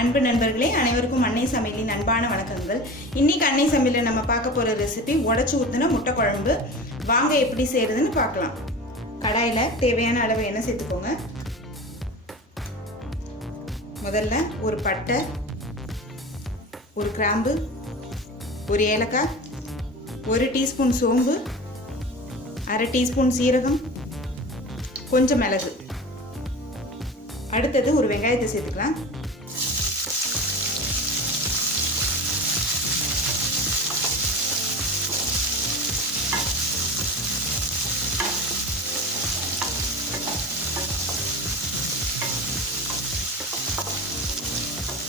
அன்பு நண்பர்களே அனைவருக்கும் அன்னை சமையலின் அன்பான வணக்கங்கள். இன்னைக்கு அன்னை சமையலில் நம்ம பார்க்க போற ரெசிபி உடைச்சு ஊத்துன முட்டை குழம்பு. வாங்க எப்படி செய்யறதுன்னு பார்க்கலாம். கடாயில தேவையான அளவு எண்ணெய் சேர்த்துக்கோங்க. முதல்ல ஒரு பட்டை, ஒரு கிராம்பு, ஒரு ஏலக்காய், ஒரு டீஸ்பூன் சோம்பு, அரை டீஸ்பூன் சீரகம், கொஞ்சம் மிளகு. அடுத்தது ஒரு வெங்காயத்தை சேர்த்துக்கலாம்.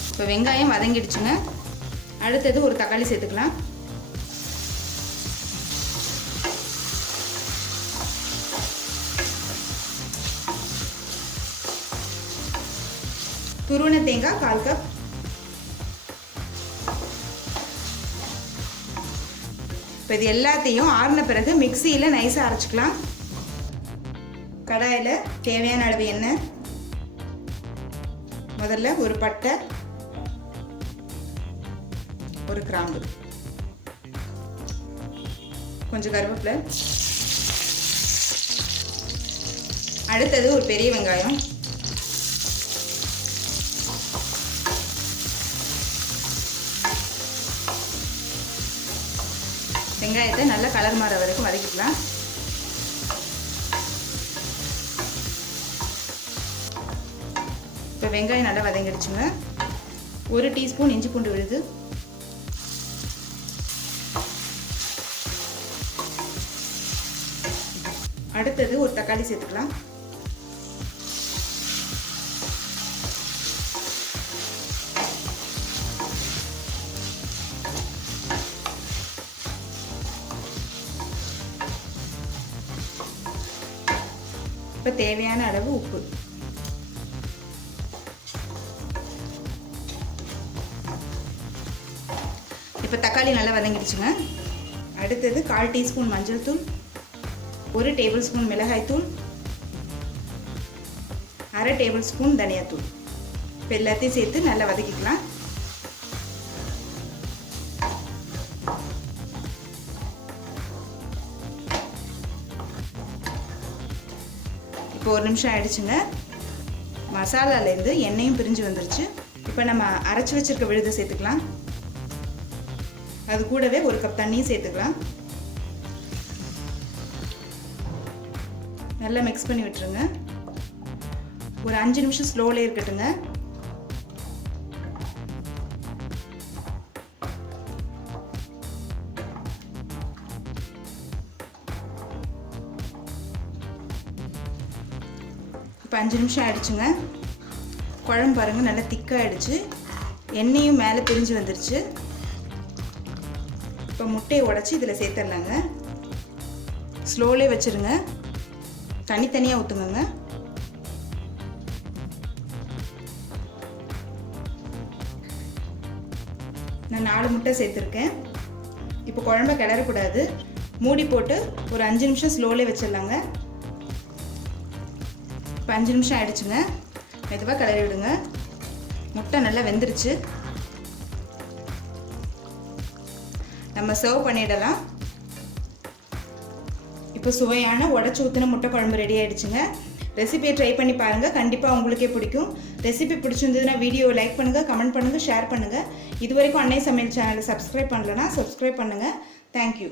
இப்போ வெங்காயம் வதங்கிடுச்சுங்க. அடுத்தது ஒரு தக்காளி சேர்த்துக்கலாம். துருவன தேங்காய் 1/4 கப். இப்போ இது எல்லாத்தையும் ஆறின பிறகு மிக்சியில் நைஸாக அரைச்சிக்கலாம். கடாயில் தேவையான அளவு எண்ணெய். முதல்ல ஒரு பட்டை, ஒரு கிராம்பு, கொஞ்சம் கருவேப்பிலை. அடுத்தது ஒரு பெரிய வெங்காயம். வெங்காயத்தை நல்லா கலர் மாற வரைக்கும் வதக்கிக்கலாம். இப்போ வெங்காயம் நல்லா வதங்கிடுச்சுங்க. ஒரு டீஸ்பூன் இஞ்சி பூண்டு விழுது, அடுத்தது ஒரு தக்காளி சேர்த்துக்கலாம். இப்போ தேவையான அளவு உப்பு. இப்போ தக்காளி நல்லா வதங்கிடுச்சுங்க. அடுத்தது 1/4 டீஸ்பூன் மஞ்சள் தூள், 1 டேபிள் ஸ்பூன் மிளகாய் தூள், அரை டேபிள் ஸ்பூன் தனியாத்தூள். இப்போ எல்லாத்தையும் சேர்த்து நல்லா வதக்கிக்கலாம். இப்போ 1 நிமிஷம் ஆயிடுச்சுங்க. மசாலாலேருந்து எண்ணெயும் பிரிஞ்சு வந்துருச்சு. இப்போ நம்ம அரைச்சி வச்சிருக்க விழுதை சேர்த்துக்கலாம். அது கூடவே 1 கப் தண்ணியும் சேர்த்துக்கலாம். நல்லா மிக்ஸ் பண்ணி விட்டுருங்க. ஒரு 5 நிமிஷம் ஸ்லோலே இருக்கட்டுங்க. இப்போ 5 நிமிஷம் ஆயிடுச்சுங்க. குழம்பு பாருங்க நல்லா திக்காயிடுச்சு. எண்ணெயும் மேலே பிரிஞ்சு வந்துருச்சு. இப்போ முட்டையை உடைச்சி இதில் சேர்த்துடலாங்க. ஸ்லோலே வச்சுருங்க. தனித்தனியாக ஊற்றுங்க. நான் 4 முட்டை சேர்த்துருக்கேன். இப்போ குழம்பை கிளறக்கூடாது. மூடி போட்டு ஒரு 5 நிமிஷம் ஸ்லோலே வச்சிடலாங்க. இப்போ 5 நிமிஷம் ஆயிடுச்சுங்க. மெதுவாக கிளறி விடுங்க. முட்டை நல்லா வெந்துருச்சு. நம்ம சர்வ் பண்ணிடலாம். இப்போ சுவையான உடைச்சு ஊற்றின முட்டை குழம்பு ரெடி ஆயிடுச்சுங்க. ரெசிபியை ட்ரை பண்ணி பாருங்கள். கண்டிப்பாக உங்களுக்கே பிடிக்கும். ரெசிபி பிடிச்சிருந்ததுன்னா வீடியோவை லைக் பண்ணுங்கள், கமெண்ட் பண்ணுங்கள், ஷேர் பண்ணுங்கள். இது வரைக்கும் அன்னை சமையல் சேனலை சப்ஸ்கிரைப் பண்ணலைன்னா சப்ஸ்கிரைப் பண்ணுங்கள். தேங்க்யூ.